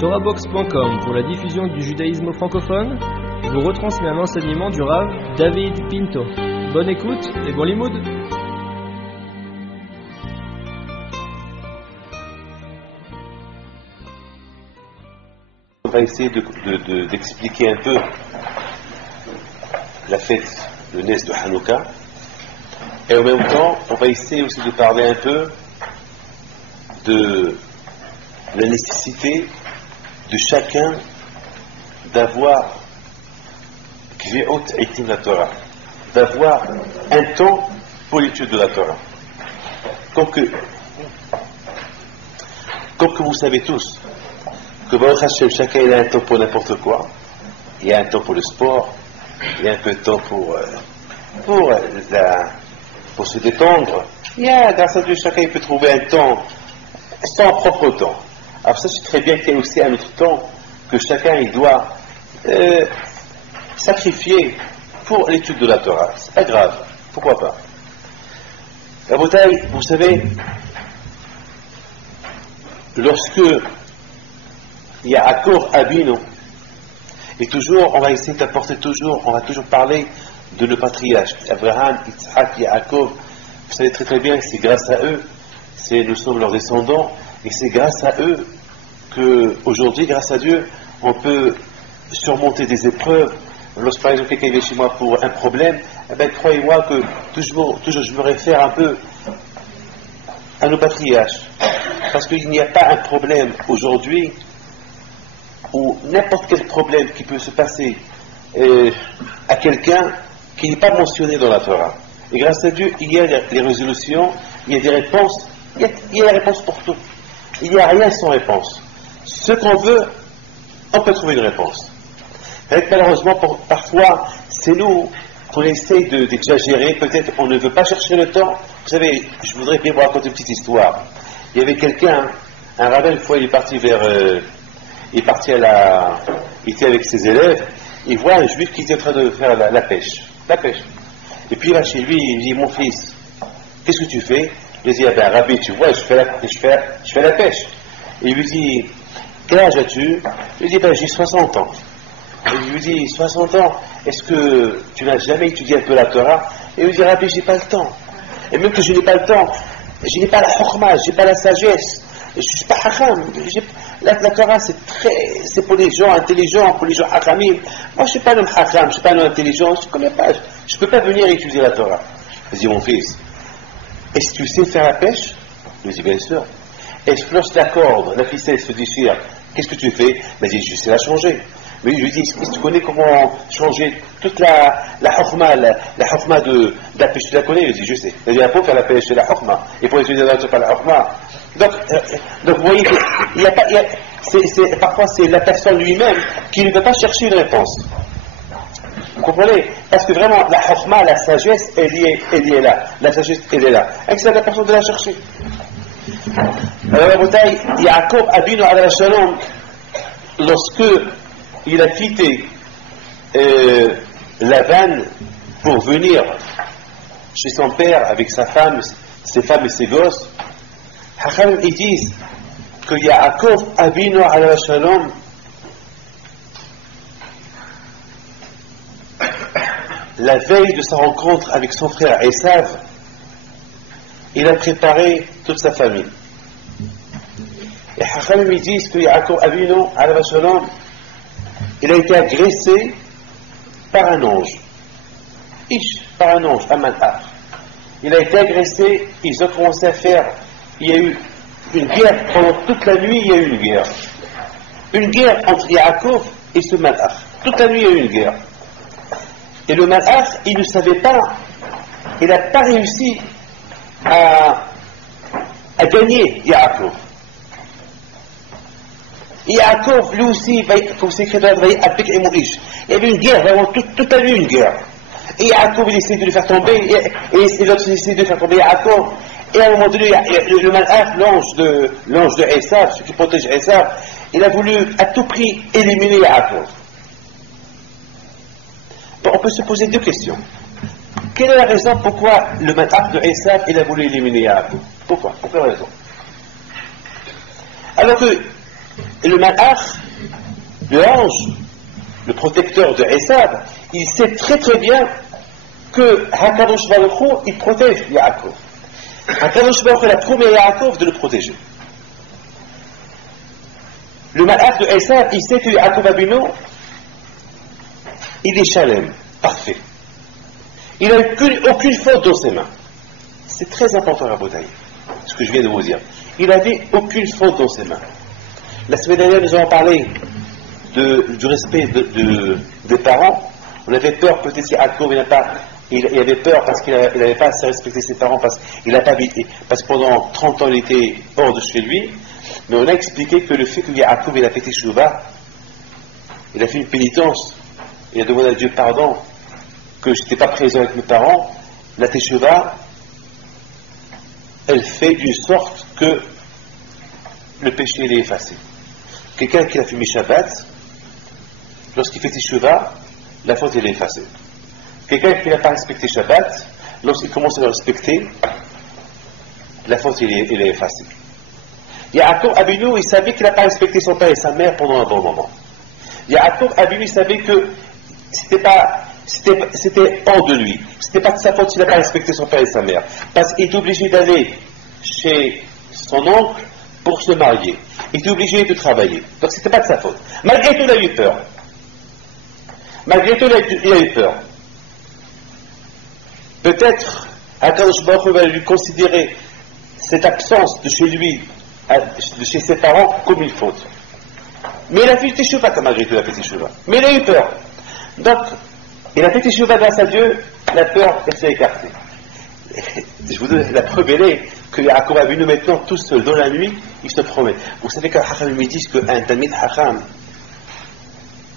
TorahBox.com pour la diffusion du judaïsme francophone vous retransmet un enseignement du Rav David Pinto. Bonne écoute et bon limoud. On va essayer d'expliquer un peu la fête, le Nes de Hanouka, et en même temps on va essayer aussi de parler un peu de la nécessité de chacun d'avoir la Torah, d'avoir un temps pour l'étude de la Torah. Comme que vous savez tous que Baruch Hashem, chacun il a un temps pour n'importe quoi. Il y a un temps pour le sport, il y a un peu de temps pour se détendre. Il y a, grâce à Dieu, chacun il peut trouver un temps, son propre temps. Alors ça, c'est très bien qu'il y ait aussi un autre temps que chacun il doit sacrifier pour l'étude de la Torah. C'est pas grave, pourquoi pas. La bouteille, vous savez, lorsque il y a Yaakov Avinu, et toujours, on va essayer d'apporter on va toujours parler de le patriarche, Abraham, Yitzhak, Yaakov. Vous savez très très bien que c'est grâce à eux, nous sommes leurs descendants, et c'est grâce à eux qu'aujourd'hui, grâce à Dieu, on peut surmonter des épreuves. Lorsque par exemple quelqu'un vient chez moi pour un problème, croyez-moi que toujours je me réfère un peu à nos patriarches. Parce qu'il n'y a pas un problème aujourd'hui ou n'importe quel problème qui peut se passer à quelqu'un qui n'est pas mentionné dans la Torah. Et grâce à Dieu, il y a des résolutions, il y a des réponses, il y a des réponses pour tout. Il n'y a rien sans réponse. Ce qu'on veut, on peut trouver une réponse. Malheureusement, parfois, c'est nous qu'on essaye d'exagérer, peut-être on ne veut pas chercher le temps. Vous savez, je voudrais bien vous raconter une petite histoire. Il y avait quelqu'un, un rabbin, une fois, il était avec ses élèves, il voit un juif qui était en train de faire la pêche. Et puis il va chez lui, il dit, mon fils, qu'est-ce que tu fais? Il dit, Rabbi, tu vois, je fais la pêche. Et il lui dit, quel âge as-tu? Il dit, j'ai 60 ans. Et il lui dit, 60 ans, est-ce que tu n'as jamais étudié un peu la Torah? Et il lui dit, Rabbi, j'ai pas le temps. Et même que je n'ai pas le temps, je n'ai pas la chokma, je n'ai pas la sagesse, je ne suis pas hacham. La Torah, c'est pour les gens intelligents, pour les gens hachamim. Moi, je ne suis pas un homme hacham, je ne suis pas un homme intelligent, je ne connais pas, je ne peux pas venir étudier la Torah. Il dit, mon fils, est-ce que tu sais faire la pêche? Il dit, bien sûr. Est-ce que lorsque la corde, la ficelle se déchire, qu'est-ce que tu fais? Il dit, je sais la changer. Mais je lui dis, est-ce que tu connais comment changer toute la chokma, la chokma de la pêche? Tu la connais? Il dit, je sais. Il dit, il faut faire la pêche, c'est la chokma. Et pour étudier la Torah, la chokma. Donc, vous voyez, parfois c'est la personne lui-même qui ne peut pas chercher une réponse. Vous comprenez? Parce que vraiment, la chokma, la sagesse, elle y est là. La sagesse, elle est là. Et c'est à la personne de la chercher. Alors, la bouteille, Yaakov Avinu alayhi shalom, lorsque il a quitté la vanne pour venir chez son père avec sa femme, ses femmes et ses gosses, ils disent que Yaakov Avinu alayhi shalom, la veille de sa rencontre avec son frère Esav, il a préparé toute sa famille. Et Hachamim ils disent que Yaakov Avinu alayhi shalom, il a été agressé par un ange. Par un ange, un malach. Il a été agressé, ils ont commencé à faire, il y a eu une guerre, pendant toute la nuit, il y a eu une guerre. Une guerre entre Yaakov et ce malach. Toute la nuit, il y a eu une guerre. Et le malach, il ne savait pas, il n'a pas réussi à gagner Yaakov. Yaakov, lui aussi, comme c'est écrit dans la avec Emoïch. Il y avait une guerre, vraiment, toute la nuit, une guerre. Et Yaakov, il essayait de le faire tomber, et l'autre essayait de faire tomber Yaakov. Et à un moment donné, le malach, l'ange de Esav, celui qui protège Esav, il a voulu à tout prix éliminer Yaakov. Bon, on peut se poser deux questions. Quelle est la raison pourquoi le malach de Esav, il a voulu éliminer Yaakov? Pourquoi? Pour quelle raison? Alors que Et le malach, le ange, le protecteur de Esav, il sait très très bien que Hakadosh Baruch Hu, il protège Yaakov. Hakadosh Baruch Hu, il a promis à Yaakov de le protéger. Le malach de Esav, il sait que Yaakov Abinu, il est shalem, parfait. Il n'a aucune faute dans ses mains. C'est très important à Rabotaï, ce que je viens de vous dire. Il n'avait aucune faute dans ses mains. La semaine dernière, nous avons parlé du respect des parents. On avait peur, peut-être si Yaakov il avait peur parce qu'il n'avait pas assez respecté ses parents, parce que pendant 30 ans il était hors de chez lui. Mais on a expliqué que le fait que Yaakov il a fait Teshuvah, il a fait une pénitence, il a demandé à Dieu pardon, que je n'étais pas présent avec mes parents, la Teshuvah, elle fait d'une sorte que le péché il est effacé. Quelqu'un qui a fumé Shabbat, lorsqu'il fait Teshuvah, la faute elle est effacée. Quelqu'un qui n'a pas respecté Shabbat, lorsqu'il commence à le respecter, la faute elle est effacée. Yaakov Abinu, il savait qu'il n'a pas respecté son père et sa mère pendant un bon moment. Yaakov Abinu, il savait que c'était hors de lui. C'était pas de sa faute s'il n'a pas respecté son père et sa mère. Parce qu'il est obligé d'aller chez son oncle pour se marier. Il était obligé de travailler. Donc c'était pas de sa faute. Malgré tout, il a eu peur. Malgré tout, il a eu peur. Peut-être, Hakadosh Baruch Hu va lui considérer cette absence de chez lui, de chez ses parents, comme une faute. Mais il a fait Teshuvah, malgré tout, il a fait Teshuvah. Mais il a eu peur. Donc, il a fait Teshuvah grâce à Dieu, la peur, elle s'est écartée. Je vous donne la preuve, elle est que Yaakov a venu maintenant tout seul dans la nuit, il se promet. Vous savez qu'un Hacham me dit qu'un Talmid Hacham,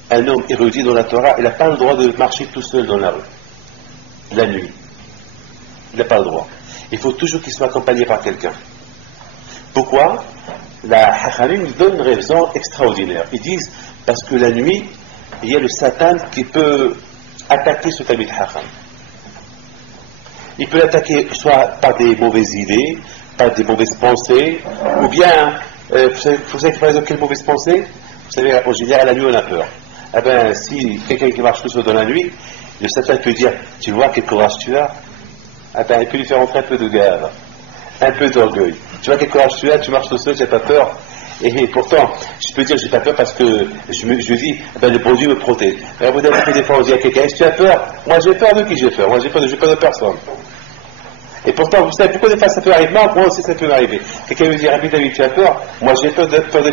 un homme érudit dans la Torah, il n'a pas le droit de marcher tout seul dans la rue, la nuit. Il n'a pas le droit. Il faut toujours qu'il soit accompagné par quelqu'un. Pourquoi? La Hachamim donne une raison extraordinaire. Ils disent parce que la nuit, il y a le Satan qui peut attaquer ce Talmid Hacham. Il peut l'attaquer soit par des mauvaises idées, par des mauvaises pensées, ou bien, vous savez par exemple quelles mauvaises pensées? Vous savez, en général, la nuit on a peur. Eh bien, si quelqu'un qui marche tout seul dans la nuit, le Satan peut dire, tu vois quel courage tu as? Eh bien, il peut lui faire entrer un peu de gave, un peu d'orgueil. Tu vois quel courage tu as, tu marches tout seul, tu n'as pas peur. Et pourtant, je peux dire j'ai pas peur parce que je dis, le bon Dieu me protège. Et vous avez des fois, on dit à quelqu'un, est-ce que tu as peur? Moi j'ai peur de qui j'ai peur? Moi j'ai peur de personne. Et pourtant, vous savez pourquoi des fois ça peut arriver? Moi aussi ça peut m'arriver. Quelqu'un me dit, Rabbi David, tu as peur? Moi j'ai peur de